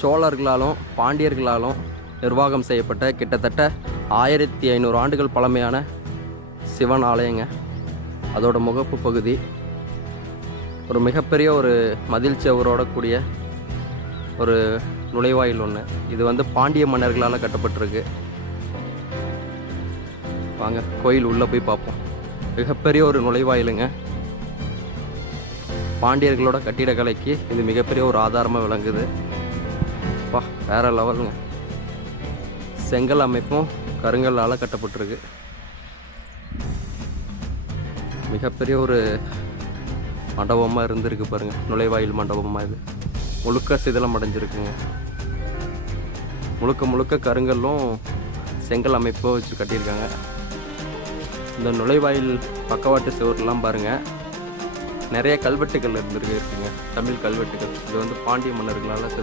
சோழர்களாலும் பாண்டியர்களாலும் நிர்வாகம் செய்யப்பட்ட கிட்டத்தட்ட ஆயிரத்தி ஐநூறு ஆண்டுகள் பழமையான சிவன் ஆலயங்க. அதோட முகப்பு பகுதி ஒரு மிகப்பெரிய ஒரு மதில் செவரோட கூடிய ஒரு நுழைவாயில் ஒன்று இது வந்து பாண்டிய மன்னர்களால் கட்டப்பட்டிருக்கு. வாங்க கோயில் உள்ளே போய் பார்ப்போம். மிகப்பெரிய ஒரு நுழைவாயிலுங்க. பாண்டியர்களோட கட்டிடக்கலைக்கு இது மிகப்பெரிய ஒரு ஆதாரமாக விளங்குது. அப்பா வேற லெவலுங்க செங்கல் அமைப்பும் கருங்கல்லால் கட்டப்பட்டிருக்கு. மிகப்பெரிய ஒரு மண்டபமாக இருந்திருக்கு பாருங்கள் நுழைவாயில் மண்டபமாக இது. முழுக்க சிதிலம் அடைஞ்சிருக்குங்க. முழுக்க முழுக்க கருங்கல்லும் செங்கல் அமைப்பும் வச்சு கட்டியிருக்காங்க. இந்த நுழைவாயில் பக்கவாட்டு சுவர்லாம் பாருங்க. நிறைய கல்வெட்டுகள் இருந்திருக்கு இருக்குங்க. தமிழ் கல்வெட்டுகள். இது வந்து பாண்டிய மன்னர்களால்